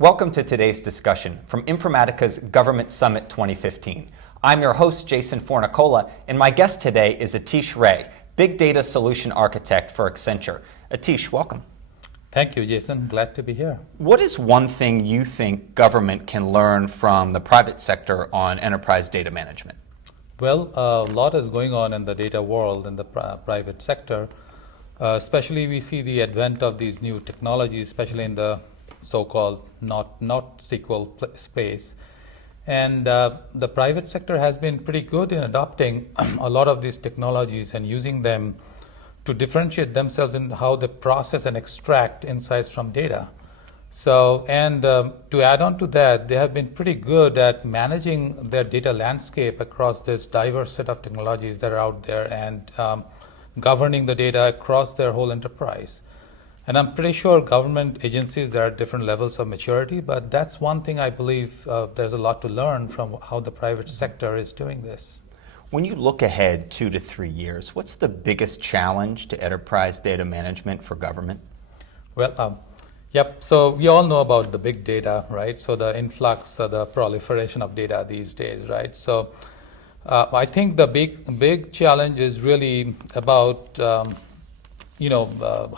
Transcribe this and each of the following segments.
Welcome to today's discussion from Informatica's Government Summit 2015. I'm your host, Jason Fornicola, and my guest today is Atish Ray, Big Data Solution Architect for Accenture. Atish, welcome. Thank you, Jason. Glad to be here. What is one thing you think government can learn from the private sector on enterprise data management? Well, a lot is going on in the data world in the private sector. Especially we see the advent of these new technologies, especially in the so-called not SQL space. And the private sector has been pretty good in adopting a lot of these technologies and using them to differentiate themselves in how they process and extract insights from data. So, and to add on to that, they have been pretty good at managing their data landscape across this diverse set of technologies that are out there and governing the data across their whole enterprise. And I'm pretty sure government agencies, there are different levels of maturity, but that's one thing I believe there's a lot to learn from how the private sector is doing this. When you look ahead 2 to 3 years, what's the biggest challenge to enterprise data management for government? Well, so we all know about the big data, right? So the influx, the proliferation of data these days, right? So I think the big challenge is really about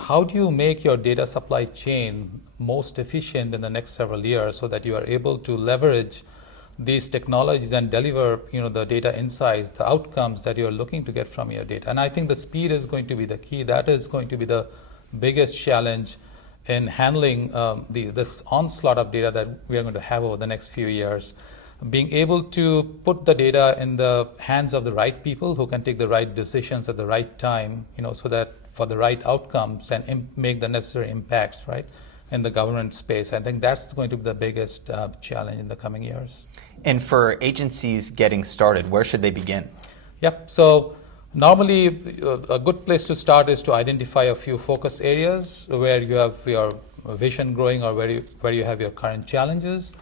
how do you make your data supply chain most efficient in the next several years so that you are able to leverage these technologies and deliver the data insights, the outcomes that you're looking to get from your data. And I think the speed is going to be the key. That is going to be the biggest challenge in handling this onslaught of data that we are going to have over the next few years. Being able to put the data in the hands of the right people who can take the right decisions at the right time, so that for the right outcomes and make the necessary impacts, right, in the government space. I think that's going to be the biggest challenge in the coming years. And for agencies getting started, where should they begin? Yep. So normally a good place to start is to identify a few focus areas where you have your vision growing or where you have your current challenges.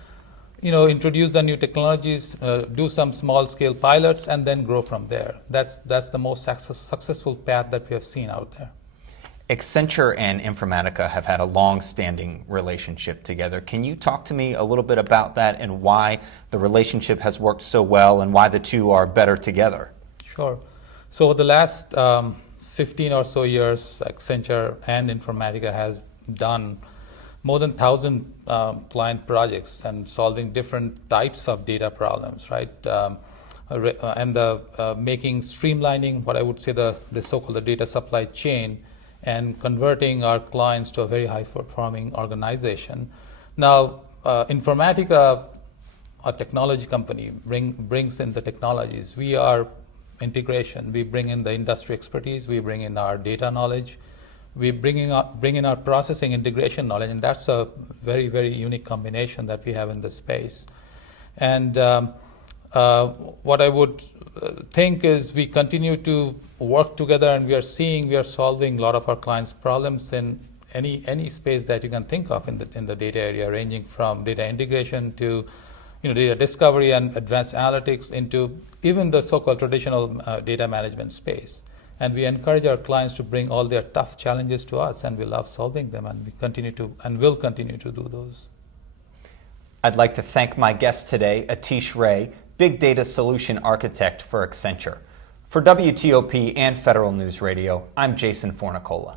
Introduce the new technologies, do some small-scale pilots, and then grow from there. That's the most successful path that we have seen out there. Accenture and Informatica have had a long-standing relationship together. Can you talk to me a little bit about that and why the relationship has worked so well and why the two are better together? Sure. So over the last 15 or so years, Accenture and Informatica has done more than 1,000 client projects and solving different types of data problems, right? And making streamlining what I would say the so-called data supply chain and converting our clients to a very high-performing organization. Now, Informatica, a technology company, brings in the technologies. We are integration. We bring in the industry expertise. We bring in our data knowledge. We bring in our processing integration knowledge, and that's a very, very unique combination that we have in this space. And what I would think is we continue to work together, and we are solving a lot of our clients' problems in any space that you can think of in the data area, ranging from data integration to data discovery and advanced analytics into even the so-called traditional data management space. And we encourage our clients to bring all their tough challenges to us, and we love solving them, and we continue to and will continue to do those. I'd like to thank my guest today, Atish Ray, Big Data Solution Architect for Accenture. For WTOP and Federal News Radio, I'm Jason Fornicola.